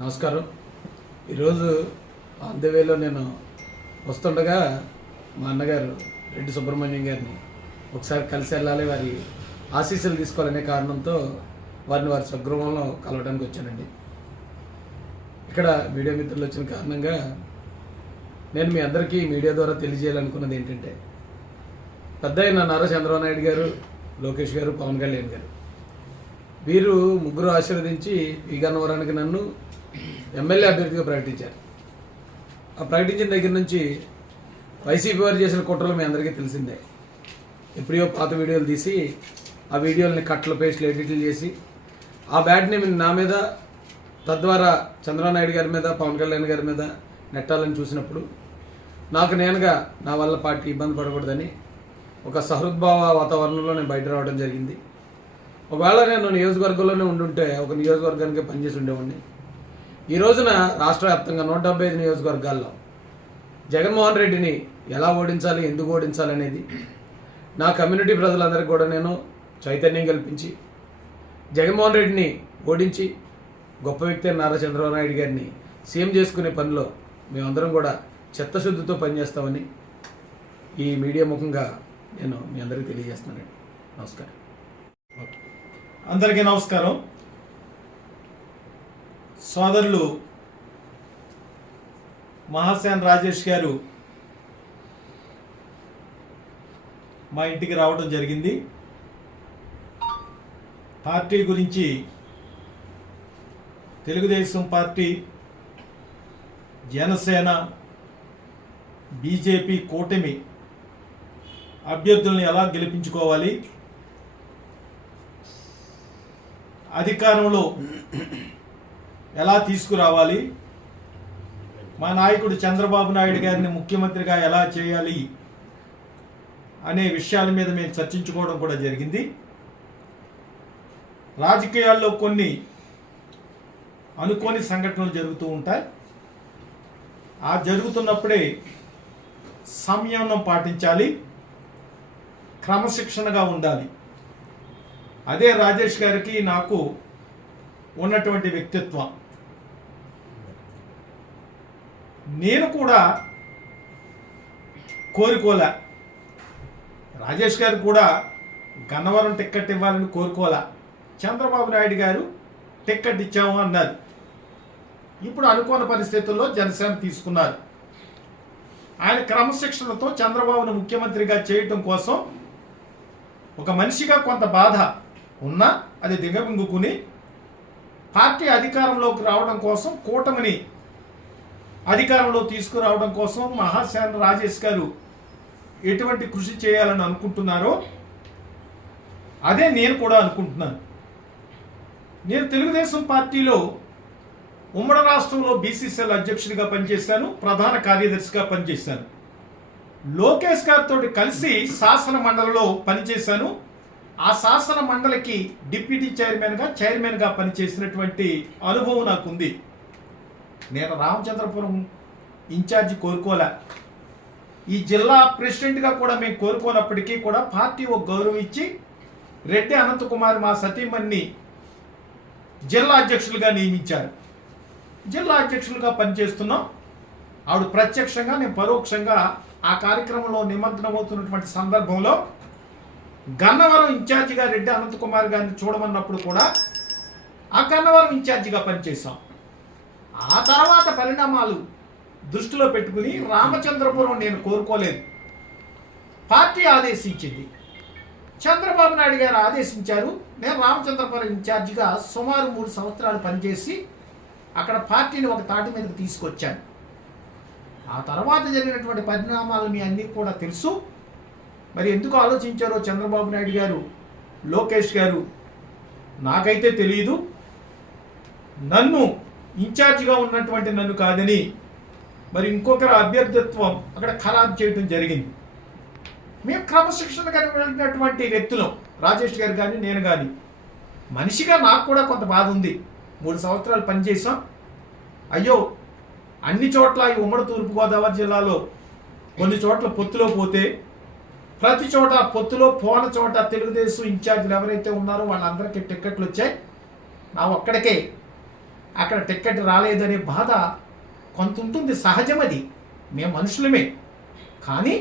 నమస్కారం. ఈరోజు on the వేలో నేను వస్తుండగా మా అన్నగారు రెడ్డి సుబ్రహ్మణ్యం గారిని ఒకసారి కలిసి వెళ్ళాలి, వారి ఆశీస్సులు తీసుకోవాలనే కారణంతో వారిని వారి స్వగృహంలో కలవడానికి వచ్చానండి. ఇక్కడ మీడియా మిత్రులు వచ్చిన కారణంగా నేను మీ అందరికీ మీడియా ద్వారా తెలియజేయాలనుకున్నది ఏంటంటే, పెద్ద అయిన నారా చంద్రబాబు నాయుడు గారు, లోకేష్ గారు, పవన్ కళ్యాణ్ గారు వీరు ముగ్గురు ఆశీర్వదించి ఈ గన్నవరానికి నన్ను ఎమ్మెల్యే అభ్యర్థిగా ప్రకటించారు. ఆ ప్రకటించిన దగ్గర నుంచి వైసీపీ వారు చేసిన కుట్రలు మీ అందరికీ తెలిసిందే. ఎప్పుడో పాత వీడియోలు తీసి ఆ వీడియోలని కట్ల పేస్ట్లు ఎడిట్లు చేసి ఆ బ్యాడ్ని నా మీద, తద్వారా చంద్రబాబు నాయుడు గారి మీద, పవన్ కళ్యాణ్ గారి మీద నెట్టాలని చూసినప్పుడు నాకు నేనుగా నా వల్ల పార్టీ ఇబ్బంది పడకూడదని ఒక సహృద్భావ వాతావరణంలో నేను బయట రావడం జరిగింది. ఒకవేళ నేను నియోజకవర్గంలోనే ఉండుంటే ఒక నియోజకవర్గానికి పనిచేసి ఉండేవాడిని. ఈ రోజున రాష్ట్ర వ్యాప్తంగా 175 నియోజకవర్గాల్లో జగన్మోహన్ రెడ్డిని ఎలా ఓడించాలి, ఎందుకు ఓడించాలి అనేది నా కమ్యూనిటీ ప్రజలందరికీ కూడా నేను చైతన్యం కల్పించి జగన్మోహన్ రెడ్డిని ఓడించి గొప్ప వ్యక్తి నారా చంద్రబాబు నాయుడు గారిని సీఎం చేసుకునే పనిలో మేమందరం కూడా చిత్తశుద్ధితో పనిచేస్తామని ఈ మీడియా ముఖంగా నేను మీ అందరికీ తెలియజేస్తున్నానండి. నమస్కారం. అందరికీ నమస్కారం. సోదరులు మహాసేన్ రాజేష్ గారు మా ఇంటికి రావడం జరిగింది. పార్టీ గురించి, తెలుగుదేశం పార్టీ, జనసేన, బీజేపీ కూటమి అభ్యర్థులను ఎలా గెలిపించుకోవాలి, అధికారంలో ఎలా తీసుకురావాలి, మా నాయకుడు చంద్రబాబు నాయుడు గారిని ముఖ్యమంత్రిగా ఎలా చేయాలి అనే విషయాల మీద మేము చర్చించుకోవడం కూడా జరిగింది. రాజకీయాల్లో కొన్ని అనుకోని సంఘటనలు జరుగుతూ ఉంటాయి. ఆ జరుగుతున్నప్పుడే సంయమనం పాటించాలి, క్రమశిక్షణగా ఉండాలి. అదే రాజేష్ గారికి నాకు ఉన్నటువంటి వ్యక్తిత్వం. నేను కూడా కోరుకోలే, రాజేష్ గారు కూడా గన్నవరం టిక్కెట్ ఇవ్వాలని కోరుకోలే. చంద్రబాబు నాయుడు గారు టిక్కెట్ ఇచ్చాము అన్నారు. ఇప్పుడు అనుకోని పరిస్థితుల్లో జనసేన తీసుకున్నారు. ఆయన క్రమశిక్షణతో చంద్రబాబును ముఖ్యమంత్రిగా చేయటం కోసం ఒక మనిషిగా కొంత బాధ ఉన్నా అది దిగమింగుకుని పార్టీ అధికారంలోకి రావడం కోసం, కూటమిని అధికారంలో తీసుకురావడం కోసం మహాసేన రాజేష్ గారు ఎటువంటి కృషి చేయాలని అనుకుంటున్నారో అదే నేను కూడా అనుకుంటున్నాను. నేను తెలుగుదేశం పార్టీలో ఉమ్మడి రాష్ట్రంలో బీసీసీఎల్ అధ్యక్షుడిగా పనిచేశాను, ప్రధాన కార్యదర్శిగా పనిచేశాను. లోకేష్ గారితో కలిసి శాసన మండలిలో పనిచేశాను. ఆ శాసన మండలికి డిప్యూటీ చైర్మన్గా పనిచేసినటువంటి అనుభవం నాకుంది. నేను రామచంద్రపురం ఇన్ఛార్జి కోరుకోలే, ఈ జిల్లా ప్రెసిడెంట్గా కూడా మేము కోరుకోనప్పటికీ కూడా పార్టీ ఒక గౌరవం ఇచ్చి రెడ్డి అనంతకుమార్ మా సతీమణిని జిల్లా అధ్యక్షులుగా నియమించారు. జిల్లా అధ్యక్షులుగా పనిచేస్తున్నాం. ఆవిడ ప్రత్యక్షంగా, నేను పరోక్షంగా ఆ కార్యక్రమంలో నిమగ్నమవుతున్నటువంటి సందర్భంలో గన్నవరం ఇన్ఛార్జిగా రెడ్డి అనంతకుమార్ గారిని చూడమన్నప్పుడు కూడా ఆ గన్నవరం ఇన్ఛార్జిగా పనిచేశాం. ఆ తర్వాత పరిణామాలు దృష్టిలో పెట్టుకుని రామచంద్రపురం నేను కోరుకోలేదు, పార్టీ ఆదేశించింది. చంద్రబాబు నాయుడు గారు ఆదేశించారు. నేను రామచంద్రపురం ఇన్ఛార్జిగా సుమారు 3 సంవత్సరాలు పనిచేసి అక్కడ పార్టీని ఒక తాటి మీదకి తీసుకొచ్చాను. ఆ తర్వాత జరిగినటువంటి పరిణామాలు మీ అన్నీ కూడా తెలుసు. మరి ఎందుకు ఆలోచించారో చంద్రబాబు నాయుడు గారు, లోకేష్ గారు నాకైతే తెలియదు. నన్ను ఇన్ఛార్జిగా ఉన్నటువంటి నన్ను కాదని మరి ఇంకొకరి అభ్యర్థిత్వం అక్కడ ఖరారు చేయడం జరిగింది. మేము క్రమశిక్షణగా వెళ్ళినటువంటి వ్యక్తులు, రాజేష్ గారు కానీ నేను కానీ. మనిషిగా నాకు కూడా కొంత బాధ ఉంది. 3 సంవత్సరాలు పనిచేసాం. అయ్యో, అన్ని చోట్ల ఈ ఉమ్మడి తూర్పుగోదావరి జిల్లాలో కొన్ని చోట్ల పొత్తులో పోతే ప్రతి చోట పొత్తులో పోన చోట తెలుగుదేశం ఇన్ఛార్జీలు ఎవరైతే ఉన్నారో వాళ్ళందరికీ టిక్కెట్లు వచ్చాయి. నా ఒక్కడికే అక్కడ టిక్కెట్ రాలేదనే బాధ కొంత ఉంటుంది, సహజం అది, మేము మనుషులమే. కానీ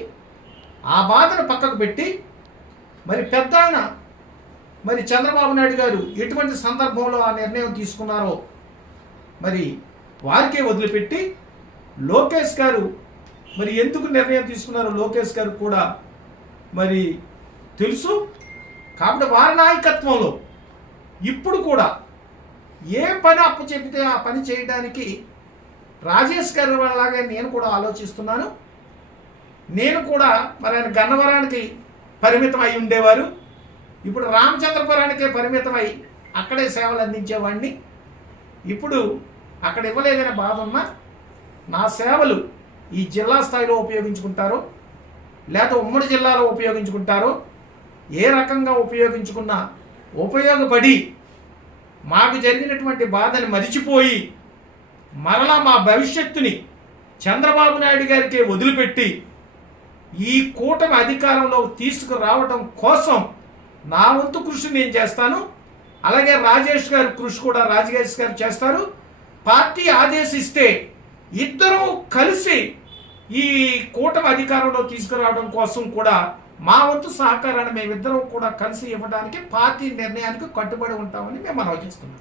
ఆ బాధను పక్కకు పెట్టి మరి పెద్ద ఆయన మరి చంద్రబాబు నాయుడు గారు ఎటువంటి సందర్భంలో ఆ నిర్ణయం తీసుకున్నారో మరి వారికే వదిలిపెట్టి లోకేష్ గారు మరి ఎందుకు నిర్ణయం తీసుకున్నారో లోకేష్ గారు కూడా మరి తెలుసు. కాబట్టి వారి నాయకత్వంలో ఇప్పుడు కూడా ఏ పని అప్పచెపితే ఆ పని చేయడానికి రాజేష్ గారి లాగే నేను కూడా ఆలోచిస్తున్నాను. నేను కూడా మరి ఆయన గన్నవరానికి పరిమితం అయి ఉండేవారు, ఇప్పుడు రామచంద్రపురానికే పరిమితమై అక్కడే సేవలు అందించేవాడిని. ఇప్పుడు అక్కడ ఇవ్వలేదనే బాధ ఉన్నా నా సేవలు ఈ జిల్లా స్థాయిలో ఉపయోగించుకుంటారో లేదా ఉమ్మడి జిల్లాలో ఉపయోగించుకుంటారో, ఏ రకంగా ఉపయోగించుకున్నా ఉపయోగపడి మాకు జరిగినటువంటి బాధని మరిచిపోయి మరలా మా భవిష్యత్తుని చంద్రబాబు నాయుడు గారికే వదిలిపెట్టి ఈ కూటమి అధికారంలో తీసుకురావడం కోసం నా వంతు కృషి నేను చేస్తాను. అలాగే రాజేష్ గారి కృషి కూడా రాజేష్ గారు చేస్తారు. పార్టీ ఆదేశిస్తే ఇద్దరూ కలిసి ఈ కూటమి అధికారంలో తీసుకురావడం కోసం కూడా మా వంతు సహకారాన్ని మేమిద్దరం కూడా కలిసి ఇవ్వడానికి పార్టీ నిర్ణయానికి కట్టుబడి ఉంటామని మేము మనవి చేస్తున్నాం.